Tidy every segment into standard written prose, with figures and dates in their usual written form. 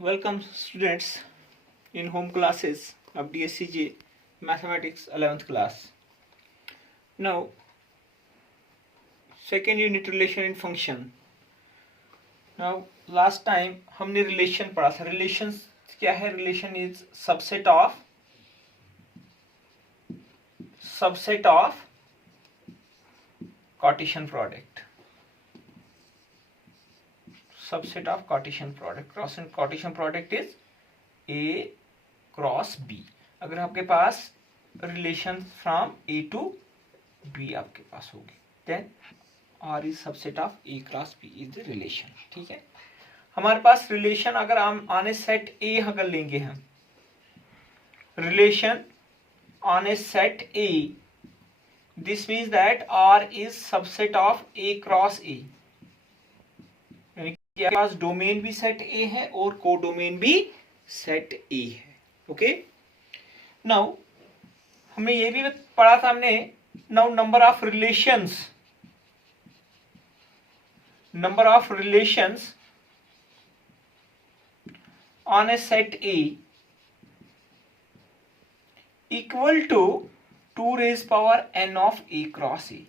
Welcome students in home classes of DSCG Mathematics 11th class. Now second unit relation in function. Now last time हमने relation पढ़ा था. Relations क्या है? Relation is subset of Cartesian product. Subset of Cartesian product. Cartesian product is A cross B. अगर आपके पास relation from A to B आपके पास होगी, then R is subset of A cross B is the relation. ठीक है, हमारे पास relation अगर हम on a set A अगर लेंगे, हम relation on a set A, this means that R is subset of A cross A. आपके पास domain भी सेट ए है और कोडोमेन भी सेट ए है. ओके, नाउ हमने ये भी पढ़ा था हमने. Now number of relations on a set A equal to 2 raised power n of A cross A.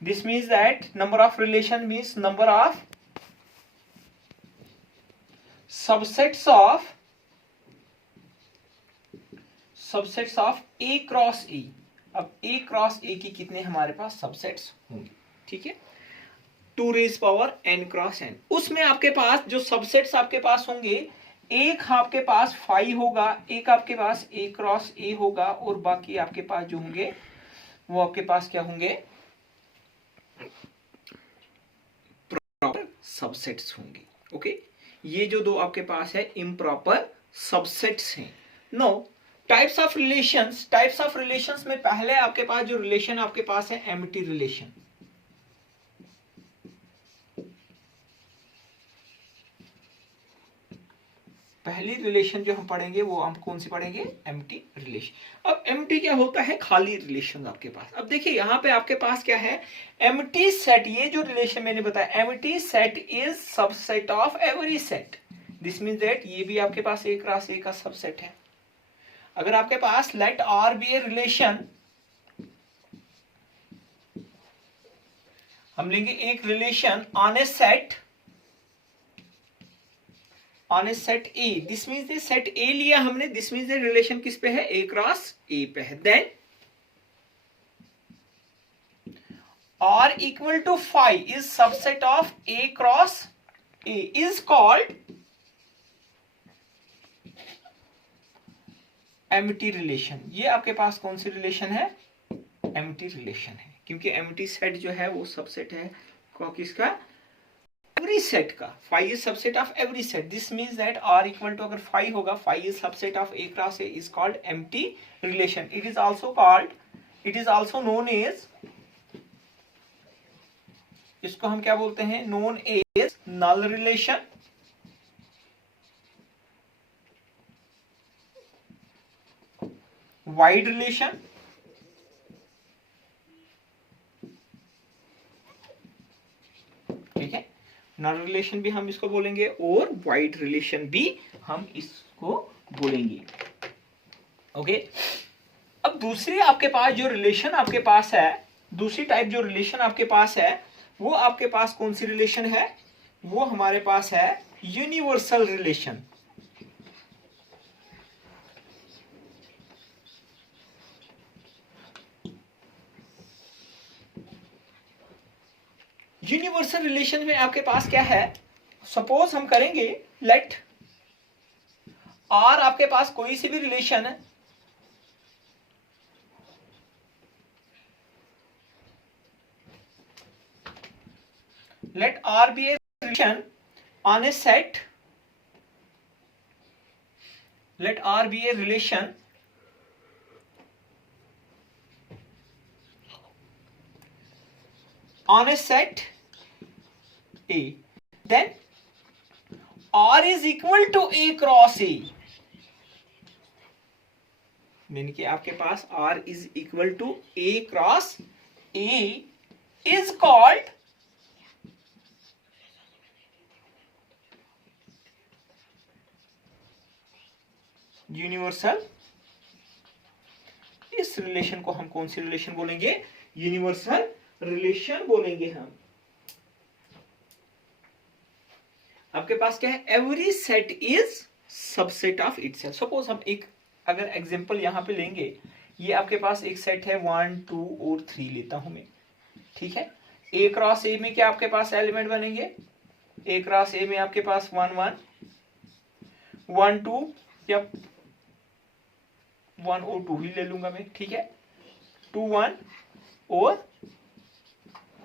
This means that number of relation means number of subsets of A cross A. अब A cross A की कितने हमारे पास subsets होंगे? ठीक है, 2 raised power n cross n. उसमें आपके पास जो सबसेट्स आपके पास होंगे, एक आपके पास फाई होगा, एक आपके पास A cross A होगा, और बाकी आपके पास जो होंगे वो आपके पास क्या होंगे? प्रॉपर सबसेट्स होंगे. ओके, ये जो दो आपके पास है इम्प्रॉपर सबसेट्स हैं. नो टाइप्स ऑफ रिलेशंस में पहले आपके पास जो रिलेशन आपके पास है एम्प्टी रिलेशन. पहली रिलेशन जो हम पढ़ेंगे वो हम कौन सी पढ़ेंगे? Empty relation. अब एम्प्टी क्या होता है? खाली रिलेशन आपके पास. अब देखिए यहाँ पे आपके पास क्या है? Empty set. ये जो रिलेशन मैंने बताया, empty set is subset of every set. This means that ये भी आपके पास A क्रॉस A का सबसेट है. अगर आपके पास late R B a relation, हम लेंगे एक relation on a set A. This means they set A लिया हमने. दिस मीन्स दे रिलेशन किस पे है? A क्रॉस A पे है. Then R equal to phi is subset of A cross A is called empty relation. ये आपके पास कौन सी रिलेशन है? एम्प्टी रिलेशन है, क्योंकि एम्प्टी सेट जो है वो सबसेट है किसका? एवरी सेट का. Phi is subset of every set. This means that R equal to, अगर फाई होगा, phi is subset of A cross A is called empty relation. It is also known as, इसको हम क्या बोलते हैं? Known as null relation, void relation, ठीक है. नल relation भी हम इसको बोलेंगे और वाइड रिलेशन भी हम इसको बोलेंगे. ओके, अब दूसरी आपके पास जो रिलेशन आपके पास है, दूसरी टाइप जो रिलेशन आपके पास है, वो आपके पास कौन सी रिलेशन है? वो हमारे पास है यूनिवर्सल रिलेशन. यूनिवर्सल रिलेशन में आपके पास क्या है? सपोज हम करेंगे लेट R आपके पास कोई सी भी रिलेशन है, let R be a relation on a set, let R be a relation on a set A, then R is equal to A cross A. Mean कि आपके पास R is equal to A cross A is called universal, इस relation को हम कौन सी relation बोलेंगे? Universal relation बोलेंगे हम। आपके पास क्या है? Every set is subset of itself. Suppose हम एक अगर एग्जांपल यहां पे लेंगे, ये आपके पास एक सेट है 1 2 और 3 लेता हूं मैं, ठीक है। ए क्रॉस ए में क्या आपके पास एलिमेंट बनेंगे? ए क्रॉस ए में आपके पास 1 1 1 2 या 1 और 2 ही ले लूंगा मैं, ठीक है। 2 1 और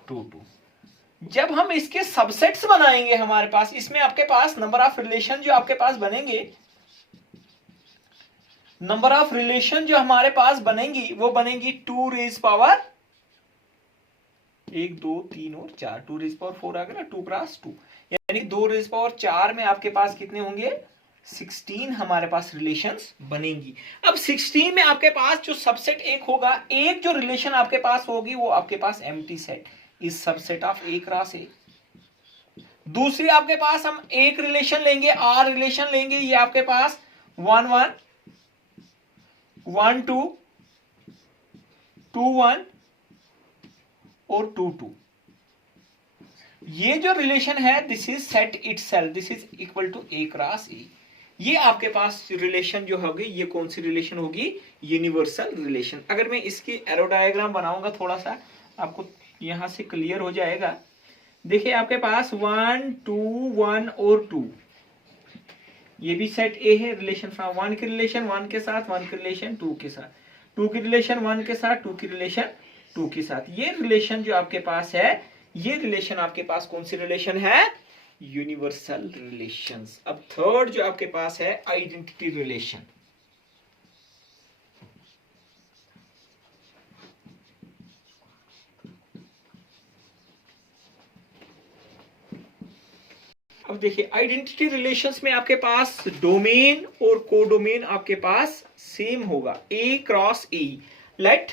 2 2। जब हम इसके सबसेट्स बनाएंगे हमारे पास, इसमें आपके पास नंबर ऑफ रिलेशन जो आपके पास बनेंगे, नंबर ऑफ रिलेशन जो हमारे पास बनेंगी वो बनेंगी 2 रेज पावर 1 2 3 और 4, 2 रेज पावर 4 आ गया ना, 2 क्रॉस 2, यानी 2 रेज पावर 4 में आपके पास कितने होंगे? 16 हमारे पास रिलेशंस बनेंगी। अब 16 में आपके पास जो सबसेट एक होगा, एक जो रिलेशन आपके पास होगी वो आपके पास empty set is subset of A cross A. दूसरी आपके पास हम एक रिलेशन लेंगे, आर रिलेशन लेंगे, ये आपके पास 1 1 1 2 2 1 और 2 2। ये जो रिलेशन है this is set itself, this is equal to A cross A. ये आपके पास रिलेशन जो होगी ये कौन सी रिलेशन होगी? Universal relation. अगर मैं इसकी एरो डायग्राम बनाऊंगा थोड़ा सा आपको यहां से क्लियर हो जाएगा। देखिए आपके पास 1 2 1 और 2, ये भी सेट ए है, रिलेशन फ्रॉम 1 की रिलेशन 1 के साथ, 1 की रिलेशन 2 के साथ, 2 की रिलेशन 1 के साथ, 2 की रिलेशन 2 के साथ। ये रिलेशन जो आपके पास है, ये रिलेशन आपके पास कौन सी रिलेशन है? Universal relations. अब थर्ड जो आपके पास है आइडेंटिटी रिलेशन। अब देखिए आइडेंटिटी रिलेशंस में आपके पास डोमेन और कोडोमेन आपके पास सेम होगा, ए क्रॉस ए। लेट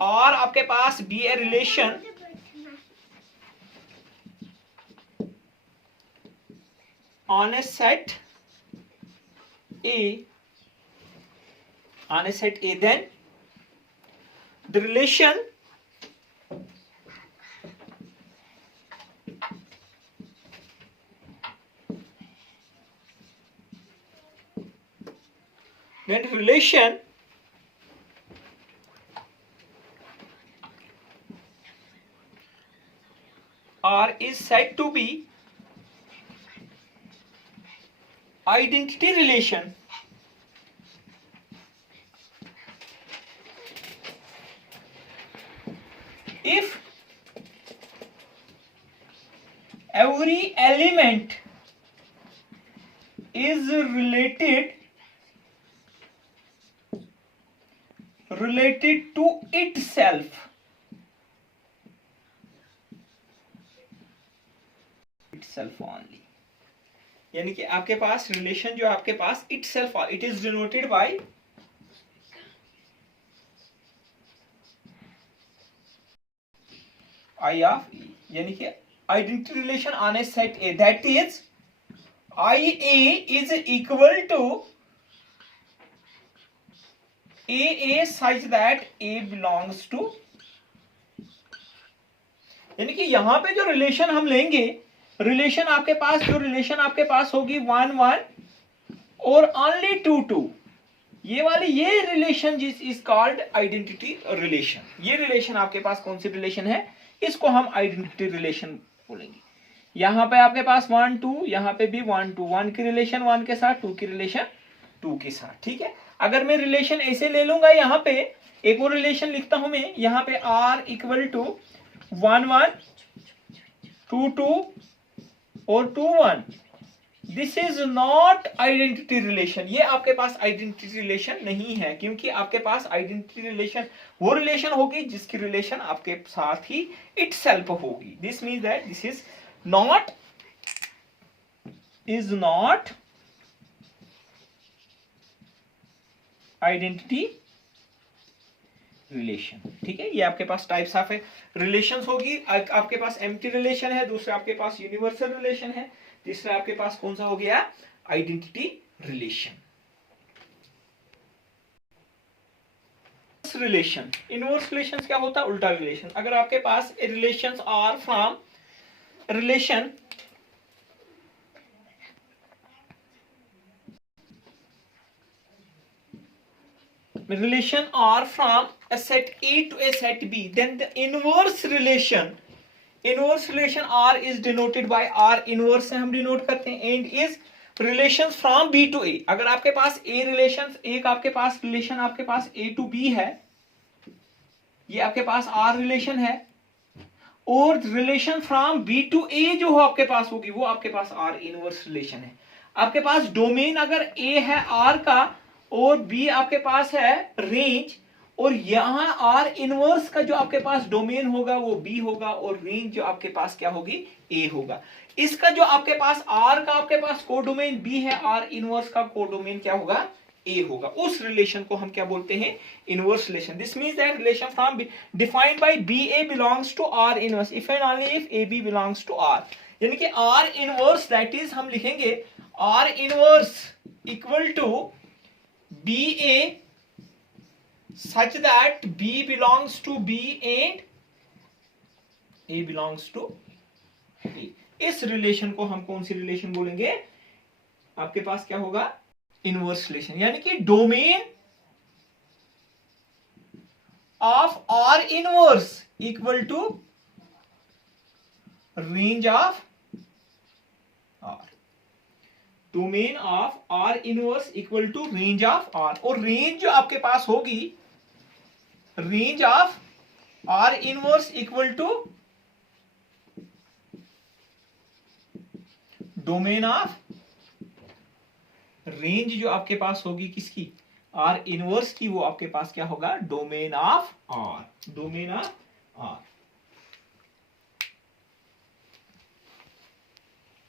और आपके पास be a relation on a set A, then the relation R is said to be identity relation if every element is related to itself only। यानी कि आपके पास रिलेशन जो आपके पास itself, it is denoted by I of E, यानी कि identity relation on a set A, that is IA is equal to AA such that A belongs to, यानी कि यहां पे जो रिलेशन हम लेंगे, रिलेशन आपके पास जो रिलेशन आपके पास होगी 1 1 और ओनली 2 2, ये वाली ये रिलेशन जिस इज कॉल्ड आइडेंटिटी रिलेशन। ये रिलेशन आपके पास कौन सी रिलेशन है? इसको हम आइडेंटिटी रिलेशन बोलेंगे। यहां पे आपके पास 1 2, यहां पे भी 1 2, 1 की रिलेशन 1 के साथ, 2 की रिलेशन 2 के साथ, ठीक है। अगर मैं रिलेशन ऐसे ले लूंगा, यहां पे एक और रिलेशन लिखता हूं मैं, यहां पे R इक्वल टू 1 1 2 2 और 2 1, this is not identity relation. ये आपके पास आइडेंटिटी रिलेशन नहीं है, क्योंकि आपके पास आइडेंटिटी रिलेशन वो रिलेशन होगी जिसकी रिलेशन आपके साथ ही इटसेल्फ होगी। This means that this is not identity relation, ठीक है। ये आपके पास टाइप्स ऑफ रिलेशंस होगी। आपके पास एम्प्टी रिलेशन है, दूसरा आपके पास यूनिवर्सल रिलेशन है, तीसरा आपके पास कौन सा हो गया? Identity relation. Relation, inverse relation क्या होता है? उल्टा रिलेशन। अगर आपके पास relations are from relation are from a set A to a set B, then the inverse relation R is denoted by R inverse से हम डिनोट करते हैं, and is relations from B to A। अगर आपके पास A relation, एक आपके पास relation आपके पास A to B है, ये आपके पास R रिलेशन है, और relation from B to A जो आपके पास होगी वो आपके पास R इनवर्स रिलेशन है। आपके पास डोमेन अगर A है R का और B आपके पास है रेंज, और यहां R इनवर्स का जो आपके पास डोमेन होगा वो B होगा, और रेंज जो आपके पास क्या होगी? A होगा। इसका जो आपके पास R का आपके पास कोडोमेन B है, R इनवर्स का कोडोमेन क्या होगा? A होगा। उस रिलेशन को हम क्या बोलते हैं? Inverse relation. This means that relation from defined by BA belongs to R inverse if and only if AB belongs to R। यानी कि R इनवर्स दैट इज हम लिखेंगे R inverse equal to BA such that B belongs to B and A belongs to A। इस relation को हम कौन सी relation बोलेंगे? आपके पास क्या होगा? Inverse relation. यानी कि domain of R inverse equal to range of R। Domain of R inverse equal to range of R, और रेंज जो आपके पास होगी, range of R inverse equal to domain of, range जो आपके पास होगी किसकी? R इनवर्स की, वो आपके पास क्या होगा? Domain of R। Domain of R।